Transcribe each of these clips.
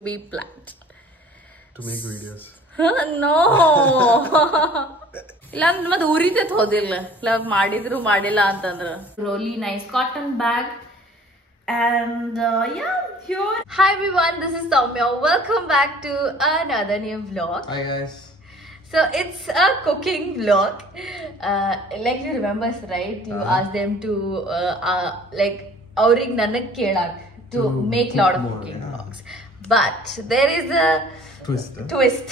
be planned. To make videos. No. ಇಲ್ಲಾಂದ್ರೆ ಮತ್ತೆ ಉರಿತೈತೆ ಹೋದಿಲ್ಲ ಇಲ್ಲ ಮಾಡಿದ್ರು ಮಾಡಿಲ್ಲ ಅಂತಂದ್ರೆ really nice cotton bag and yeah here. Hi everyone, this is Soumya. Welcome back to another new vlog. Hi guys. So it's a cooking vlog. Like you remember, right? You asked them to like ಅವ್ರಿಗೆ ನನಗೆ ಕೇಳಾಕ to make lot of cooking vlogs. But there is a twist.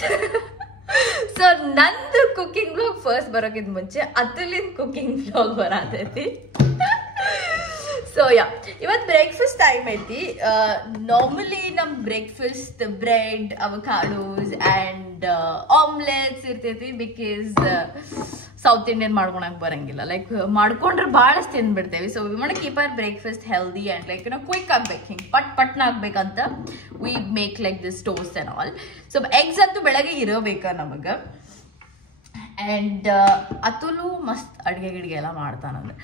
So ನಂದು cooking vlog first ಬರೋಕ್ಕಿಂತ ಮುಂಚೆ ಅತುಲಿನ್ cooking vlog ಬರತೈತಿ. So yeah ಇವತ್ತು breakfast time ಐತಿ. ನಾರ್ಮಲಿ ನಮ್ breakfast bread avocados and omelettes ಇರ್ತೈತಿ ಬಿಕಾಸ್ ಸೌತ್ ಇಂಡಿಯನ್ ಮಾಡ್ಕೊಳಕ್ ಬರಂಗಿಲ್ಲ. ಲೈಕ್ ಮಾಡ್ಕೊಂಡ್ರೆ ಬಹಳಷ್ಟು ತಿಂದ್ಬಿಡ್ತೇವೆ. So we want to keep our breakfast healthy and like quick ಆಗ್ಬೇಕು, ಹಿಂಗೆ ಪಟ್ನ ಆಗ್ಬೇಕಂತ we make like this toast and all. So eggs ಅಂತೂ ಬೆಳಗ್ಗೆ ಇರಬೇಕ ನಮಗೆ. ಅಂಡ್ ಅತುಲು ಮಸ್ತ್ ಅಡ್ಗೆ ಗಿಡ್ಗೆ ಎಲ್ಲ ಮಾಡ್ತಾನಂದ್ರೆ.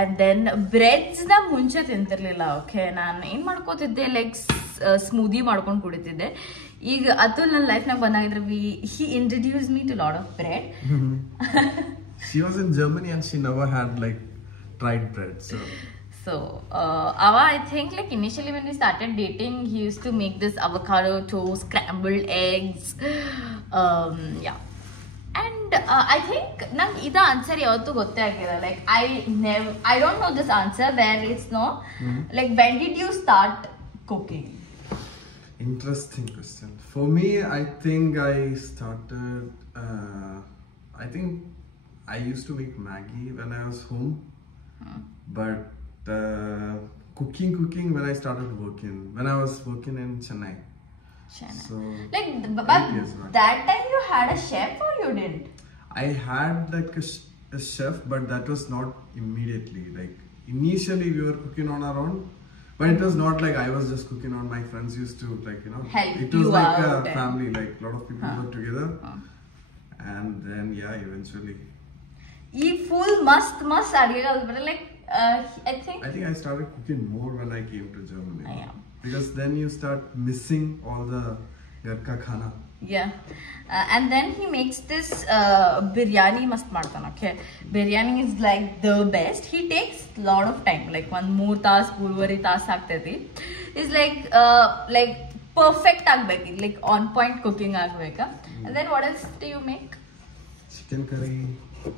ಅಂಡ್ ದೆನ್ ಬ್ರೆಡ್ಸ್ನ ಮುಂಚೆ ತಿಂತಿರ್ಲಿಲ್ಲ. ಓಕೆ, ನಾನು ಏನ್ ಮಾಡ್ಕೋತಿದ್ದೆ ಲೈಕ್ ಸ್ಮೂದಿ ಮಾಡ್ಕೊಂಡು ಕುಡಿತಿದ್ದೆ. ಈಗ ಅತುಲ್ ನನ್ನ ಲೈಫ್ನಾಗ ಬಂದಾಗಿದ್ರೆ he introduced me to lot of bread. She was in Germany and she never had like tried bread. So Ava, I think like initially when we started dating, he used to make this avocado toast, scrambled eggs. Yeah. And I think ನಂಗೆ ಇದು answer ಯಾವತ್ತೂ ಗೊತ್ತೇ ಆಗಿಲ್ಲ. Like I don't know this answer where it's no like when did you start cooking? Interesting question. For me, I think I started I think I used to make Maggie when I was home. But cooking when I started working, when I was working in Chennai. So like but that time you had a chef or you didn't? I had like a chef, but that was not immediately. Like initially we were cooking on our own, but it was not like I was just cooking on. My friends used to like help it was you like out a family, like a lot of people got together. And then yeah, eventually ಈ full ಮಸ್ತ್ ಅಡಿಗೆಗಳು ಬರ like I think I started cooking more when I came to Germany. Yeah. Because then you start missing all the घर का खाना. Yeah. And then he makes this biryani mast ಮಾಡ್ತಾನೆ. Okay, biryani is like the best. He takes lot of time, like 3 ತಾಸು 3.5 ತಾಸು ಆಗ್ತೈತಿ. is like perfect ಆಗ್ಬೇಕು, like on point cooking ಆಗ್ಬೇಕಾ. And then what else do you make? Chicken curry,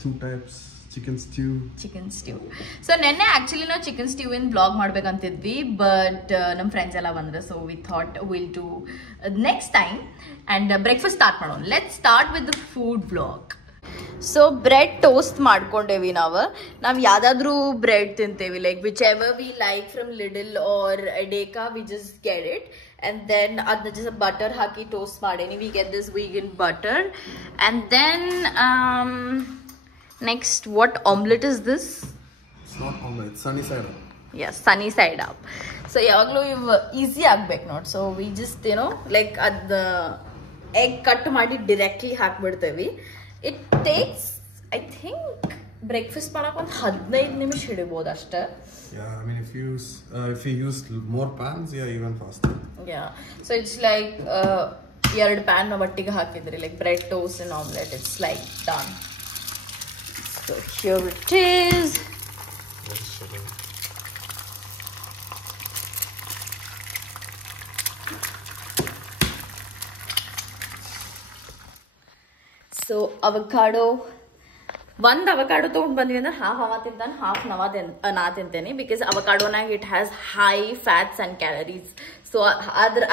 2 types. Chicken stew. So ನೆನ್ನೆ actually ನಾವು chicken stew in blog ಮಾಡ್ಬೇಕಂತಿದ್ವಿ, but ನಮ್ಮ friends ಎಲ್ಲ ಬಂದ್ರೆ so we thought will do next time. And breakfast start ಮಾಡೋಣ. Let start with the food blog. So bread toast ಮಾಡ್ಕೊಂಡೇವಿ. ನಾವು ಯಾವ್ದಾದ್ರು ಬ್ರೆಡ್ ತಿಂತೇವಿ, like whichever we like from Lidl or Edeka, we just get it. And then adna just butter haki toast madeni. We get this vegan butter. And then next, what omelette is this? It's not omelette, it's sunny side up. Yes, sunny side up. So yavaglu easy agbek not. So we just like at the egg cut ಮಾಡಿ directly ಹಾಕ್ಬಿಡ್ತೇವಿ. It takes I think breakfast ಮಾಡಕ್ಕೆ ಒಂದು 15 ನಿಮಿಷ ಹಿಡಿಬಹುದು ಅಷ್ಟೇ. Yeah, I mean if you use more pans, yeah, even faster. Yeah, so it's like 2 pan ಒಟ್ಟಿಗೆ ಹಾಕಿದ್ರಿ like bread toast and omelette, it's like done. So here it is. So avocado, ಒಂದು avocado ತೊಗೊಂಡು ಬಂದ್ವಿ ಅಂದ್ರೆ half ಅವ ತಿಂತಾನೆ, half ನಾ ತಿಂತೇನೆ. ಬಿಕಾಸ್ ಅವಕಾಡೋನಾಗ it has high fats and calories. So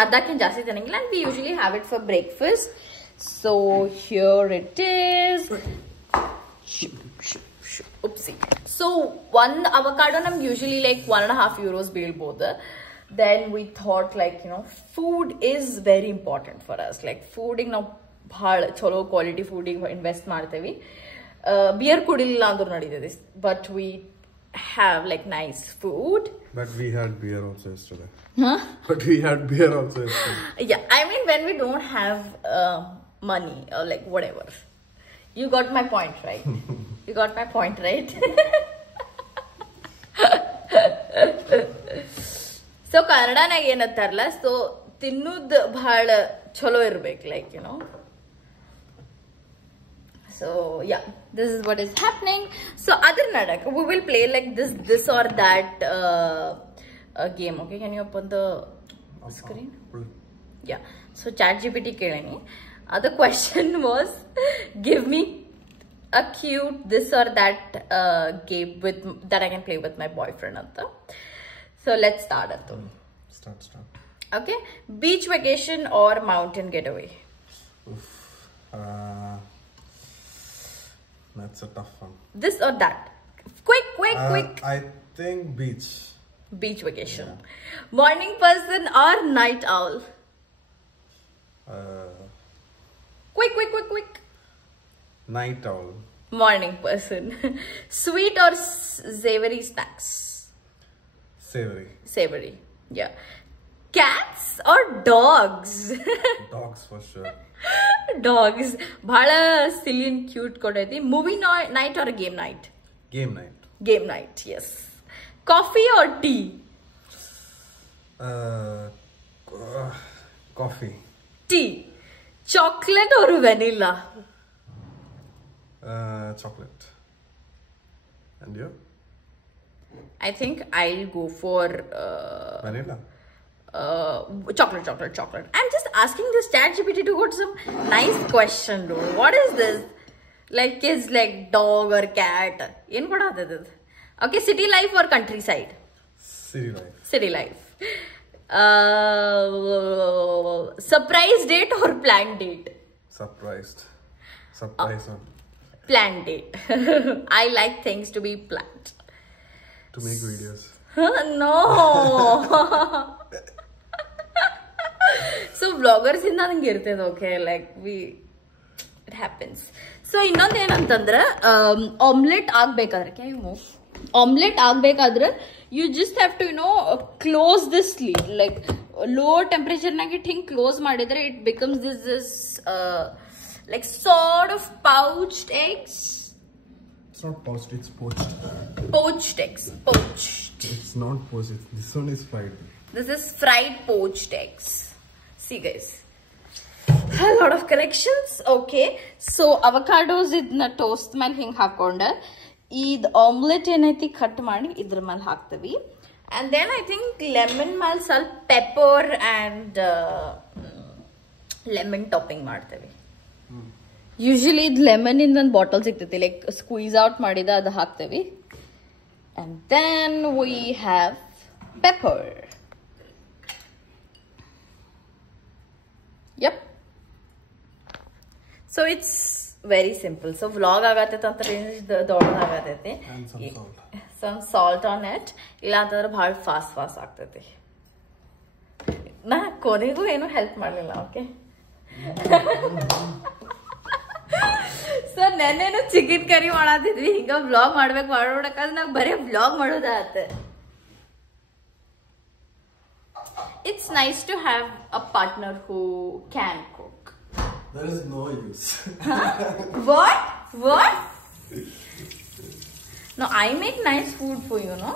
ಅದಕ್ಕಿಂತ ಜಾಸ್ತಿ ತಿನ್ನಂಗಿಲ್ಲ. And we usually have it for breakfast. So here it is. Oopsie. So ಒಂದು ಅವಕಾಡೋ ನಮ್ಗೆ ಯೂಶಲಿ ಲೈಕ್ 1.5 euros ಬೀಳ್ಬೋದು. Then we thought like food is very important for us. Like ಫುಡಿಗೆ ನಾವು ಭಾಳ ಚಲೋ ಕ್ವಾಲಿಟಿ ಫುಡಿಗೆ ಇನ್ವೆಸ್ಟ್ ಮಾಡ್ತೇವೆ. Beer ಕುಡಿಲಿಲ್ಲ ಅಂದ್ರೂ ನಡೀತದೆ, but we have like nice food. But we had beer also yesterday. Huh? But we had beer also yesterday. Yeah, I mean when we don't have money or like whatever. You got my point, right? You got my point, right? So Kannadanaga ಏನಂತಾರಲ್ಲ, so ತಿನ್ನೋದು ಭಾಳ ಚಲೋ ಇರ್ಬೇಕು like so yeah, this is what is happening. So other nadak we will play like this or that game. Okay, can you open the screen? Yeah, so ChatGPT kelani. The question was give me a cute this or that game with that I can play with my boyfriend anta. So let's start attu. Start. Okay, beach vacation or mountain getaway? Oof. That's a tough one. This or that? Quick. I think beach. Beach vacation. Yeah. Morning person or night owl? Quick. Night owl. Morning person. Sweet or savory snacks? Savory. Yeah. Cats or dogs? Dogs for sure. Dogs. Bhala silly and cute kodati. Movie night or game night? Game night, yes. Coffee or tea? Coffee. Tea. Chocolate or vanilla? Chocolate. And you? I think I'll go for Vanilla. Chocolate. I'm just asking this ChatGPT to go to some nice question, dude. What is this? Like kids like dog or cat? Okay, city life or countryside? City life. Surprise date or planned date? Surprise one. Planned date. I like things to be planned. To make videos. No. So vloggers ಇಂದ ನಂಗೆ ಇರ್ತದೆ okay like it happens. So ಇನ್ನೊಂದು ಏನಂತಂದ್ರೆ omelette ಆಗ್ಬೇಕಾದ್ರೆ omelette ಆಗ್ಬೇಕಾದ್ರೆ you just have to close this lid like low ಟೆಂಪರೇಚರ್ನಾಗ ಇಟ್ಟು ಹಿಂಗೆ ಕ್ಲೋಸ್ ಮಾಡಿದ್ರೆ it becomes this like sort of poached eggs. It's not poached, it's poached. Poached eggs. It's not poached. This one is fried. This is fried poached eggs. See guys, a lot of collections. Okay, so avocados idna toast ಮೇಲೆ ಹಿಂಗೆ ಹಾಕೊಂಡೆ ಇದು omelette ಏನೈತಿ cut ಮಾಡಿ ಇದ್ರ ಮೇಲೆ ಹಾಕ್ತೀವಿ. And then I think lemon ಮೇಲೆ ಸ್ವಲ್ಪ pepper and lemon topping ಮಾಡ್ತೀವಿ. ಯೂಶಲಿ ಇದು ಲೆಮನ್ ಇಂದ ಒಂದು ಬಾಟಲ್ ಸಿಗ್ತೈತಿ ಲೈಕ್ ಸ್ಕ್ವೀಸ್ ಔಟ್ ಮಾಡಿದ ಅದು ಹಾಕ್ತೇವಿ and then we have pepper. Yup, so it's very simple. So vlog ಆಗತ್ತೈತೆ ಅಂತ ದೊಡ್ಡದಾಗತೈತಿ. ಸಮ್ ಸಾಲ್ಟ್ ಆನ್ ಇಟ್, ಇಲ್ಲ ಅಂತಂದ್ರೆ ಭಾಳ ಫಾಸ್ಟ್ ಆಗ್ತೈತಿ. ನಾ ಕೊನೆಗೂ ಏನು ಹೆಲ್ಪ್ ಮಾಡಲಿಲ್ಲ. ಓಕೆ, ಸೊ ನೆನ್ನೆನು ಚಿಕನ್ ಕರಿ ಮಾಡತ್ತಿದ್ವಿ, ಹಿಂಗ ವ್ಲಾಗ್ ಮಾಡ್ಬೇಕಾದ್ರೆ ನಾವು ಬರೀ vlog ಮಾಡೋದಾತ. It's nice to have a partner who can cook. There is no use. What? No, I make nice food for you, no?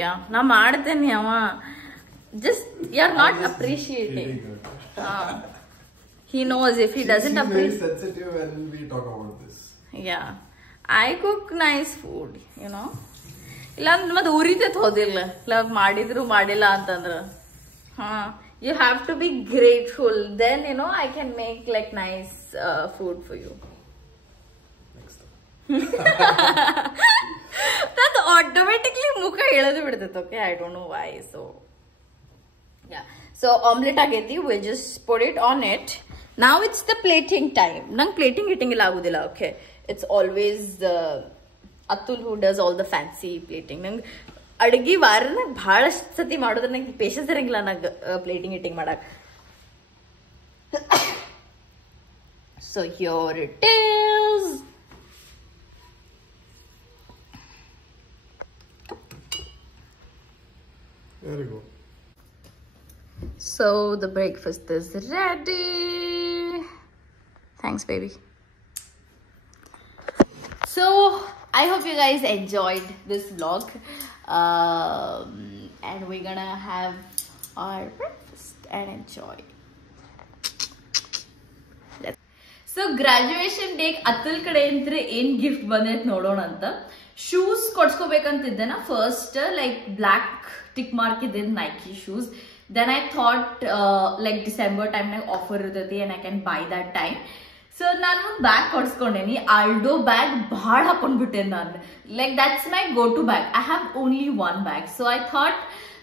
Yeah, na ಮಾಡ್ತೇನೆ ಅವ. Just you're not appreciating. He knows if he doesn't appreciate. She's very sensitive when we talk about this. Yeah, I cook nice food, ಇಲ್ಲ ಅಂದ್ರೆ ಮತ್ತೆ ಉರಿತೈತೆ ಹೋದಿಲ್ಲ ಇವಾಗ ಮಾಡಿದ್ರು ಮಾಡಿಲ್ಲ ಅಂತಂದ್ರೆ. You have to be grateful, then I can make like nice food for you. Next time. that automatically ಮುಖ ಎಳೆದು ಬಿಡ್ತೈತೆ. Okay, I don't know why. So yeah, so omelette ಆಗೈತಿ, we just put it on it. Now it's the plating time. ನಂಗೆ plating ಇಲ್ಲ ಆಗುದಿಲ್ಲ. Okay, it's always Atul who does all the fancy plating. ನಂಗೆ ಅಡುಗೆ ವಾರನಾಗ ಭಾಳಷ್ಟು ಸತಿ ಮಾಡೋದ್ರೆ ನಂಗೆ patience ಇರಂಗಿಲ್ಲ ನಂಗೆ ಪ್ಲೇಟಿಂಗ್ ಮಾಡಕ್. So here it is. There you go. So the breakfast is ready. Thanks, baby. So I hope you guys enjoyed this vlog, and we're gonna have our breakfast and enjoy. So graduation day Atul ಕಡೆ ಅಂದ್ರೆ ಏನ್ gift ಬಂದೈತೆ ನೋಡೋಣ ಅಂತ. Shoes ಕೊಡ್ಸ್ಕೋಬೇಕಂತಿದ್ದೆ ನಾ first, like black tick mark ಇದೆ Nike shoes. Then I thought like December ಟೈಮ್ನಾಗ ಆಫರ್ ಇರ್ತೈತಿ and I can buy that time. So ನಾನು ಒಂದು ಬ್ಯಾಗ್ ಕೊಡ್ಸ್ಕೊಂಡೇನಿ, ಆಲ್ಡೋ ಬ್ಯಾಗ್ ಭಾಳ ಹಾಕೊಂಡ್ಬಿಟ್ಟೆ ನಾನು. Like that's my go to bag. I have only one bag. So I thought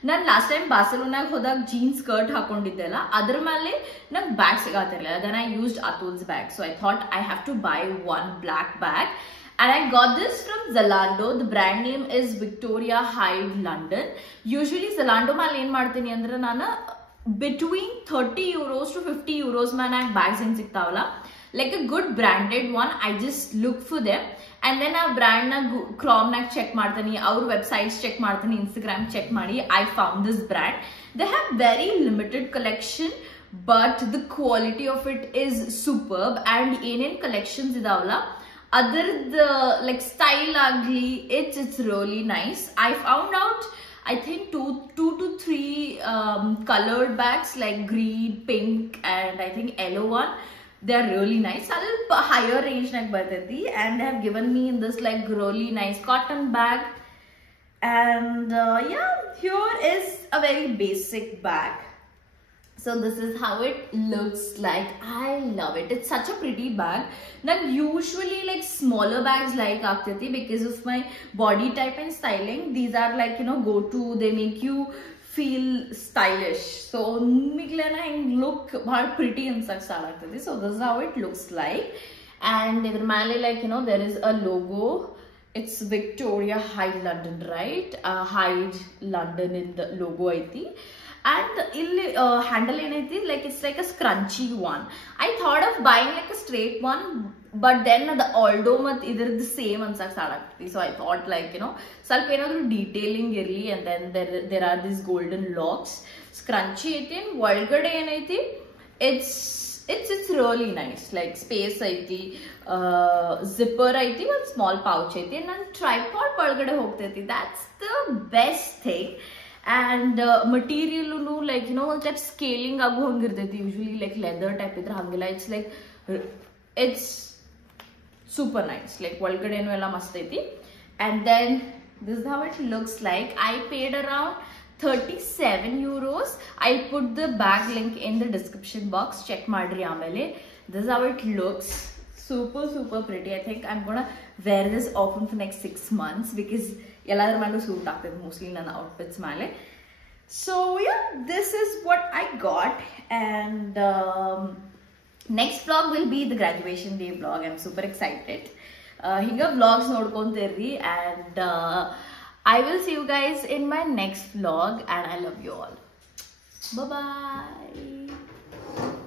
ನಾನು last time ಬಾರ್ಸೆಲೋನಾಗ ಹೋದಾಗ ಜೀನ್ಸ್ ಸ್ಕರ್ಟ್ ಹಾಕೊಂಡಿದ್ದೆಲ್ಲ, ಅದ್ರ ಮೇಲೆ ನಂಗೆ ಬ್ಯಾಗ್ ಸಿಗತ್ತಿರಲಿಲ್ಲ. Then I used Atul's bag. So I thought I have to buy one black bag. And I got this from Zalando. The brand name is Victoria Hyde London. Usually Zalando mal ಏನು ಮಾಡ್ತೀನಿ ಅಂದ್ರೆ ನಾನು between 30 euros to 50 euros man I bags in ಸಿಗ್ತಾವಲ್ಲ, like a good branded one, I just look for them and then ಆ brand na Chrome ನಾಗ check ಮಾಡ್ತೀನಿ, ಅವ್ರ websites check ಮಾಡ್ತೀನಿ, Instagram check ಮಾಡಿ I found this brand. They have very limited collection but the quality of it is superb and ಏನೇನ್ collections ಇದಾವಲ್ಲ ಅದ್ರದ್ದು like style agli, it's really nice. I found out I think two to three colored bags like green, pink and I think yellow one. They are really nice. ಸ್ವಲ್ಪ higher range nag bardati and they have given me in this like really nice cotton bag. And yeah, here is a very basic bag. So this is how it looks like. I love it. It's such a pretty bag. Now usually like smaller bags like aagtati because of my body type and styling. These are like, you know, go to, they make you feel stylish. So miglena look very pretty and such aagtati. So this is how it looks like. And idr male like, you know, there is a logo. It's Victoria Hyde London, right? Hyde London in the logo aiti. And illi handle enaiti like it's like a scrunchy one. I thought of buying like a straight one, but then the Aldo mat either the same ansaka start agti. So I thought like, you know, ಸ್ವಲ್ಪ ಏನಾದರೂ detailing ಇರಲಿ and then there are these golden locks. Scrunchy ಐತಿ and ಒಳಗಡೆ ಏನೈತಿ it's really nice, like space ಐತಿ, zipper ಐತಿ, ಒಂದು small pouch ಐತಿ, and tripod ಒಳಗಡೆ ಹೋಗ್ತೈತಿ. That's the best thing. And material like, you know, one type scaling agu hangirtೈತಿ. Usually like leather type idra hangilla. It's like it's super nice, like ಒಳಗಡೆ ಏನು ಎಲ್ಲ ಮಸ್ತ್ ಐತಿ. And then this is how it looks like. I paid around 37 euros. I put the bag link in the description box. Check ಮಾಡ್ರಿ ಆಮೇಲೆ. This is how it looks. Super pretty. I think I'm gonna wear this often for next 6 months because ಎಲ್ಲಾದ್ರ ಮೇಲೂ suit ಆಗ್ತದೆ mostly ನನ್ನ outfits ಮೇಲೆ. So yeah, this is what I got. And next vlog will be the graduation day vlog. I'm super excited. Hinga vlogs nodkontirri and I will see you guys in my next vlog and I love you all. Bye bye.